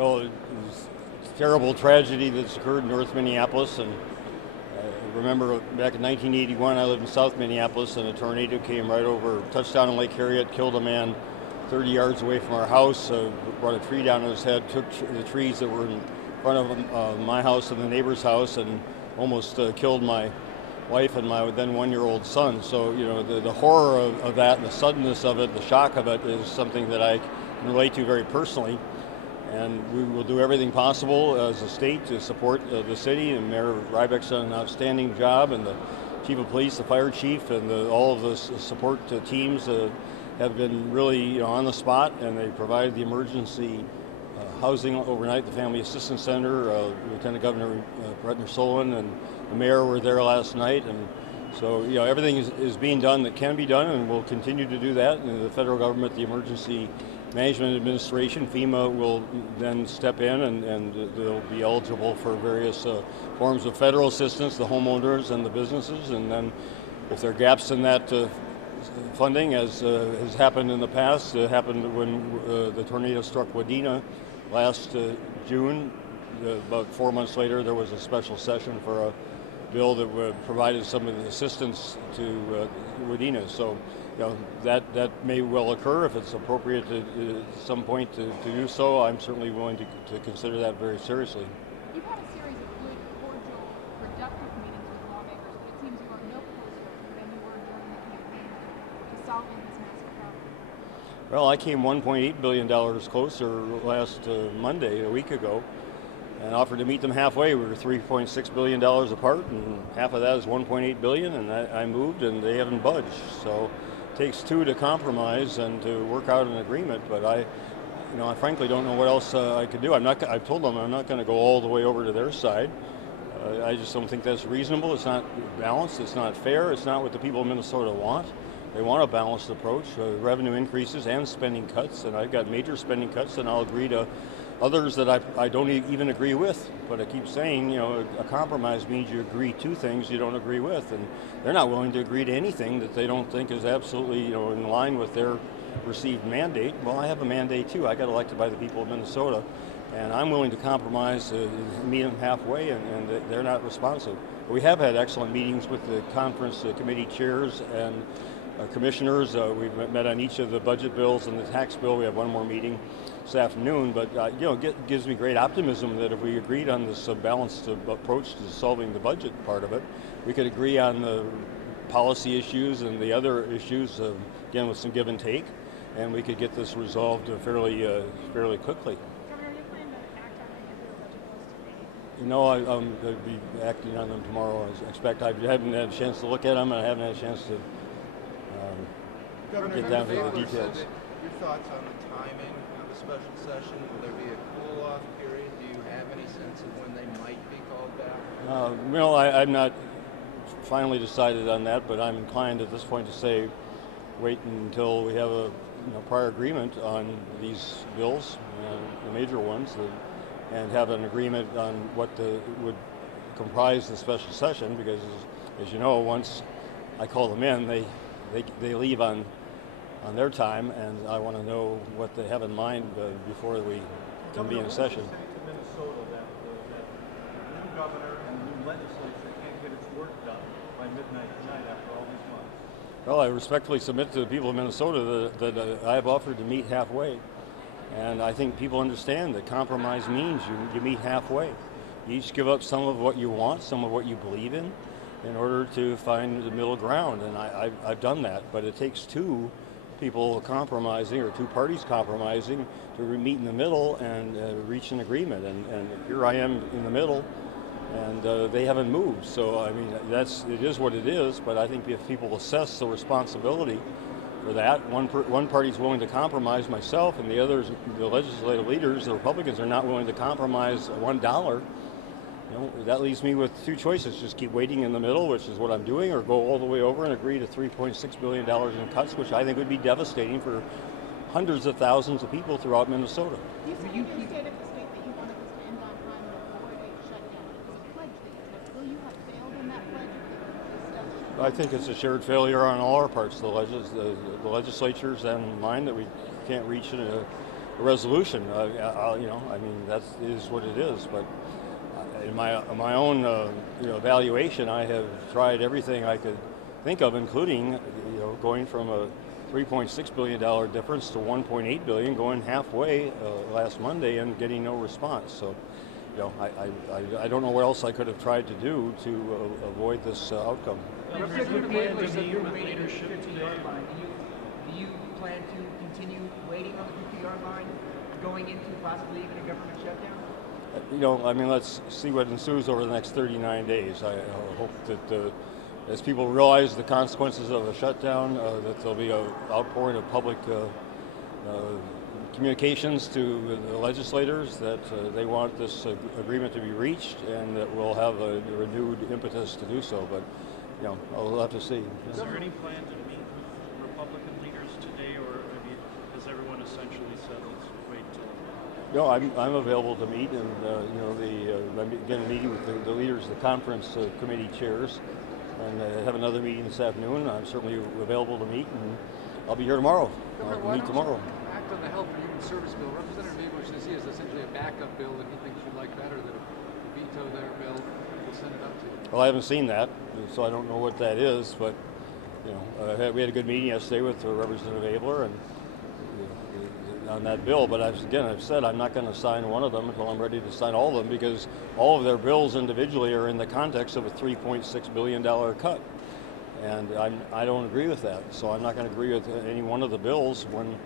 Well, it was a terrible tragedy that's occurred in North Minneapolis, and I remember back in 1981, I lived in South Minneapolis, and a tornado came right over, touched down in Lake Harriet, killed a man 30 yards away from our house, brought a tree down on his head, took the trees that were in front of my house and the neighbor's house, and almost killed my wife and my then one-year-old son. So, the horror of that, and the suddenness of it, the shock of it is something that I can relate to very personally. And we will do everything possible as a state to support the city, and Mayor Rybeck's done an outstanding job, and the chief of police, the fire chief, and all of the support teams have been really on the spot, and they provided the emergency housing overnight. The Family Assistance Center, Lieutenant Governor Brett Sullivan and the mayor were there last night, and so everything is being done that can be done, and we'll continue to do that. And the federal government, the Emergency Management Administration, FEMA, will then step in, and they'll be eligible for various forms of federal assistance, the homeowners and the businesses. And then if there are gaps in that funding, as has happened in the past, happened when the tornado struck Wadena last June. About 4 months later, there was a special session for a bill that provided some of the assistance to Wadena. So, that may well occur if it's appropriate at some point to do so. I'm certainly willing to consider that very seriously. You've had a series of good, cordial, productive meetings with lawmakers, but it seems you are no closer than you were during the campaign to solving this massive problem. Well, I came $1.8 billion closer last Monday, a week ago, and offered to meet them halfway. We were $3.6 billion apart, and half of that is $1.8 billion, and I moved, and they haven't budged. So it takes two to compromise and to work out an agreement, but I frankly don't know what else I could do. I've told them I'm not going to go all the way over to their side. I just don't think that's reasonable. It's not balanced. It's not fair. It's not what the people of Minnesota want. They want a balanced approach, revenue increases and spending cuts, and I've got major spending cuts, and I'll agree to others that I don't even agree with. But I keep saying, a compromise means you agree to things you don't agree with, and they're not willing to agree to anything that they don't think is absolutely, in line with their received mandate. Well, I have a mandate too. I got elected by the people of Minnesota, and I'm willing to compromise, meet them halfway, and they're not responsive. We have had excellent meetings with the conference committee chairs and commissioners. We've met on each of the budget bills and the tax bill. We have one more meeting this afternoon, but it gives me great optimism that if we agreed on this balanced approach to solving the budget part of it, we could agree on the policy issues and the other issues, again with some give and take, and we could get this resolved fairly quickly. Governor, are you planning to act on any of your budget bills today? I'm going to be acting on them tomorrow. I expect. I haven't had a chance to look at them, and I haven't had a chance to Governor, get down to the details. Your thoughts on the timing of the special session? Will there be a cool-off period? Do you have any sense of when they might be called back? I'm not finally decided on that, but I'm inclined at this point to say wait until we have a prior agreement on these bills, the major ones, and have an agreement on what would comprise the special session, because as you know, once I call them in, they leave on their time, and I want to know what they have in mind before we can be in session. What do you say to Minnesota that the new governor and the new legislature can't get its work done by midnight tonight after all these months? Well, I respectfully submit to the people of Minnesota that I have offered to meet halfway, and I think people understand that compromise means you meet halfway. You each give up some of what you want, some of what you believe in order to find the middle ground, and I've done that. But it takes two people compromising, or two parties compromising, to meet in the middle and reach an agreement. And here I am in the middle, and they haven't moved. So I mean, it is what it is. But I think if people assess the responsibility for that, one party's willing to compromise, myself, and the others, the legislative leaders, the Republicans, are not willing to compromise $1. That leaves me with two choices: just keep waiting in the middle, which is what I'm doing, or go all the way over and agree to $3.6 billion in cuts, which I think would be devastating for hundreds of thousands of people throughout Minnesota. You said in the state of the state that you wanted this to end on time and avoid a shutdown. It was a pledge that you took. Will you have failed in that pledge if this I think it's a shared failure on all our parts, the legislatures and mine, that we can't reach an a resolution. You know, I mean, that is what it is. But in my own evaluation, I have tried everything I could think of, including going from a $3.6 billion difference to $1.8 billion, going halfway last Monday and getting no response. So, I don't know what else I could have tried to do to avoid this outcome. Secretary, you're waiting on the 50-yard line. Do you plan to continue waiting on the 50-yard line, going into possibly even a government shutdown? I mean, let's see what ensues over the next 39 days. I hope that as people realize the consequences of a shutdown, that there'll be an outpouring of public communications to the legislators that they want this agreement to be reached, and that we'll have a renewed impetus to do so. But I'll have to see. Is there any plan to meet with Republican leaders today, or has everyone essentially said let's wait till? No, I'm available to meet, and I'm going to meet with the leaders of the conference committee chairs, and have another meeting this afternoon. I'm certainly available to meet, and I'll be here tomorrow. I'll meet tomorrow. Act on the Health and Human Service Bill. Representative Abler says he has essentially a backup bill that he thinks you'd like better, that if you veto their bill, he'll send it up to you. Well, I haven't seen that, so I don't know what that is, but we had a good meeting yesterday with Representative Abler and on that bill, but I've said I'm not going to sign one of them until I'm ready to sign all of them, because all of their bills individually are in the context of a $3.6 billion cut. And I don't agree with that, so I'm not going to agree with any one of the bills when,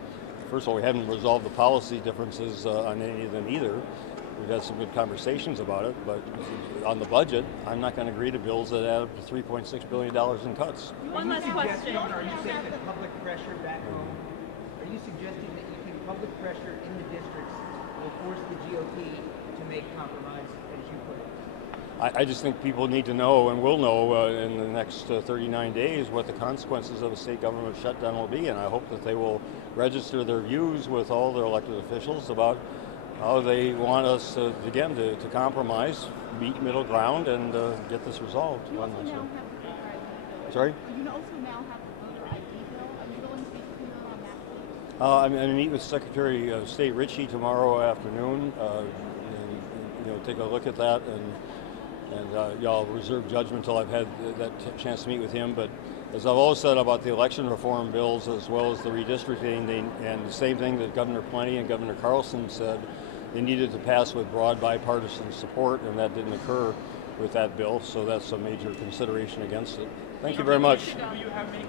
first of all, we haven't resolved the policy differences on any of them either. We've had some good conversations about it, but on the budget, I'm not going to agree to bills that add up to $3.6 billion in cuts. One last question. Are you saying that public pressure back home, are you suggesting that you think public pressure in the districts will force the GOP to make compromise, as you put it? I just think people need to know, and will know in the next 39 days, what the consequences of a state government shutdown will be, and I hope that they will register their views with all their elected officials about how they want us, to compromise, meet middle ground, and get this resolved. You also now have the voter ID bill. Sorry? You also now have the voter ID bill. Are you willing to be clear on that, please? I'm going to meet with Secretary of State Ritchie tomorrow afternoon, and take a look at that, and I'll reserve judgment until I've had that chance to meet with him. But as I've always said about the election reform bills, as well as the redistricting, and the same thing that Governor Plenty and Governor Carlson said, they needed to pass with broad bipartisan support, and that didn't occur with that bill, so that's a major consideration against it. Thank you very much. Do you have any